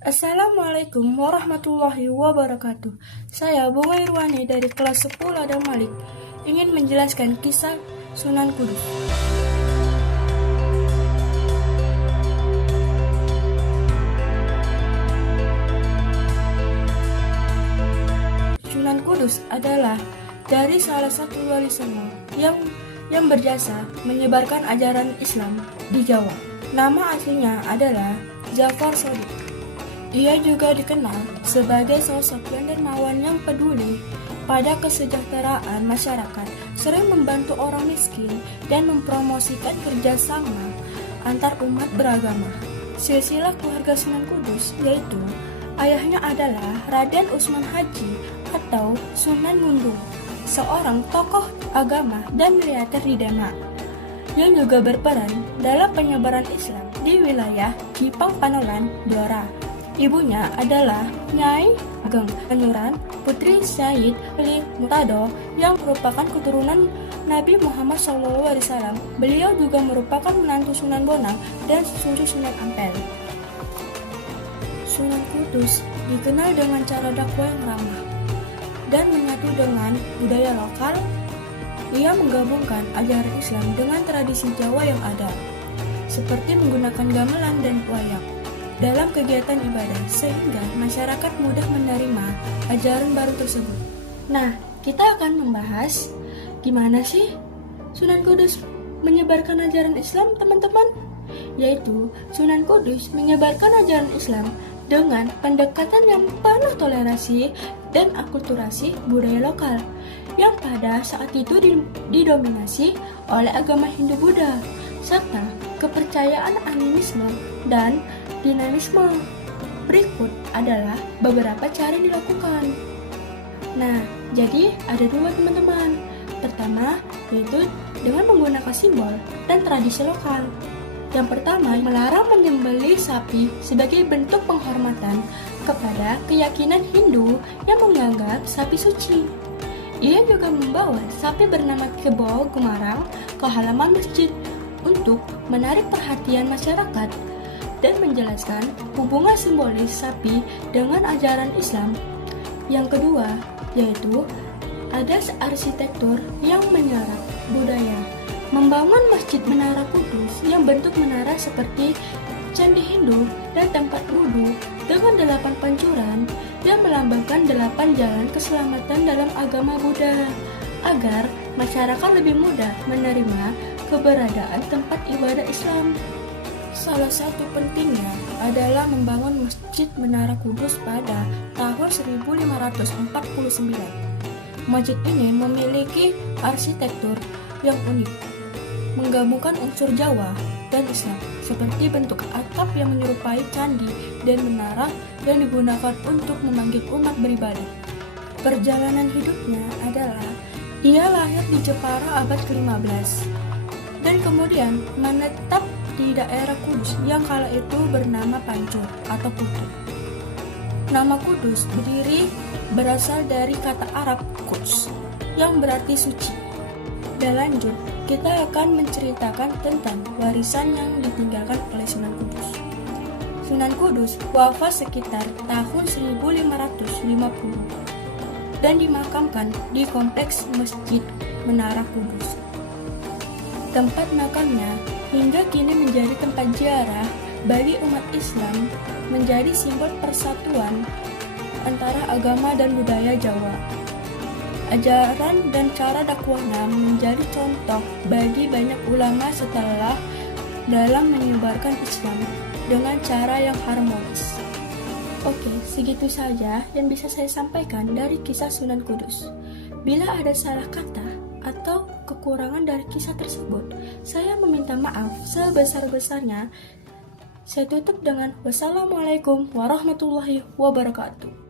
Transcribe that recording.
Assalamualaikum warahmatullahi wabarakatuh. Saya Bunga Irwani dari kelas 10 Adam Malik ingin menjelaskan kisah Sunan Kudus. Sunan Kudus adalah dari salah satu wali songo yang berjasa menyebarkan ajaran Islam di Jawa. Nama aslinya adalah Ja'far Shadiq. Ia juga dikenal sebagai sosok yang dermawan yang peduli pada kesejahteraan masyarakat, sering membantu orang miskin dan mempromosikan kerjasama antar umat beragama. Silsilah keluarga Sunan Kudus yaitu ayahnya adalah Raden Usman Haji atau Sunan Gunung, seorang tokoh agama dan miliiter di Demak, yang juga berperan dalam penyebaran Islam di wilayah Jipang Panolan, Blora. Ibunya adalah Nyai Ageng Kanyuran, putri Syed Ali Murtado yang merupakan keturunan Nabi Muhammad SAW. Beliau juga merupakan menantu Sunan Bonang dan cucu Sunan Ampel. Sunan Kudus dikenal dengan cara dakwah yang ramah dan menyatu dengan budaya lokal. Ia menggabungkan ajaran Islam dengan tradisi Jawa yang ada, seperti menggunakan gamelan dan wayang dalam kegiatan ibadah, sehingga masyarakat mudah menerima ajaran baru tersebut. Nah, kita akan membahas gimana sih Sunan Kudus menyebarkan ajaran Islam, teman-teman. Yaitu, Sunan Kudus menyebarkan ajaran Islam dengan pendekatan yang penuh toleransi dan akulturasi budaya lokal, yang pada saat itu didominasi oleh agama Hindu-Buddha, serta kepercayaan animisme dan dinamisme. Berikut adalah beberapa cara yang dilakukan. Nah, jadi ada dua, teman-teman. Pertama, yaitu dengan menggunakan simbol dan tradisi lokal. Yang pertama, melarang menyembelih sapi sebagai bentuk penghormatan kepada keyakinan Hindu yang menganggap sapi suci. Ia juga membawa sapi bernama Kebo Gemarang ke halaman masjid untuk menarik perhatian masyarakat dan menjelaskan hubungan simbolis sapi dengan ajaran Islam. Yang kedua, yaitu ada arsitektur yang menyerap budaya. Membangun Masjid Menara Kudus yang bentuk menara seperti candi Hindu dan tempat wudhu dengan 8 pancuran yang melambangkan 8 jalan keselamatan dalam agama Buddha, agar masyarakat lebih mudah menerima keberadaan tempat ibadah Islam. Salah satu pentingnya adalah membangun Masjid Menara Kudus pada tahun 1549. Masjid ini memiliki arsitektur yang unik, menggabungkan unsur Jawa dan Islam, seperti bentuk atap yang menyerupai candi dan menara yang digunakan untuk memanggil umat beribadah. Perjalanan hidupnya adalah ia lahir di Jepara abad ke-15 dan kemudian menetap di daerah Kudus yang kala itu bernama Pancur atau Kutu. Nama Kudus berasal dari kata Arab Quds yang berarti suci. Dan lanjut, kita akan menceritakan tentang warisan yang ditinggalkan oleh Sunan Kudus. Sunan Kudus wafat sekitar tahun 1550 dan dimakamkan di kompleks Masjid Menara Kudus. Tempat makamnya hingga kini menjadi tempat ziarah bagi umat Islam, menjadi simbol persatuan antara agama dan budaya Jawa. Ajaran dan cara dakwahnya menjadi contoh bagi banyak ulama setelah dalam menyebarkan Islam dengan cara yang harmonis. Oke, segitu saja yang bisa saya sampaikan dari kisah Sunan Kudus. Bila ada salah kata atau kekurangan dari kisah tersebut, saya meminta maaf sebesar-besarnya. Saya tutup dengan wassalamualaikum warahmatullahi wabarakatuh.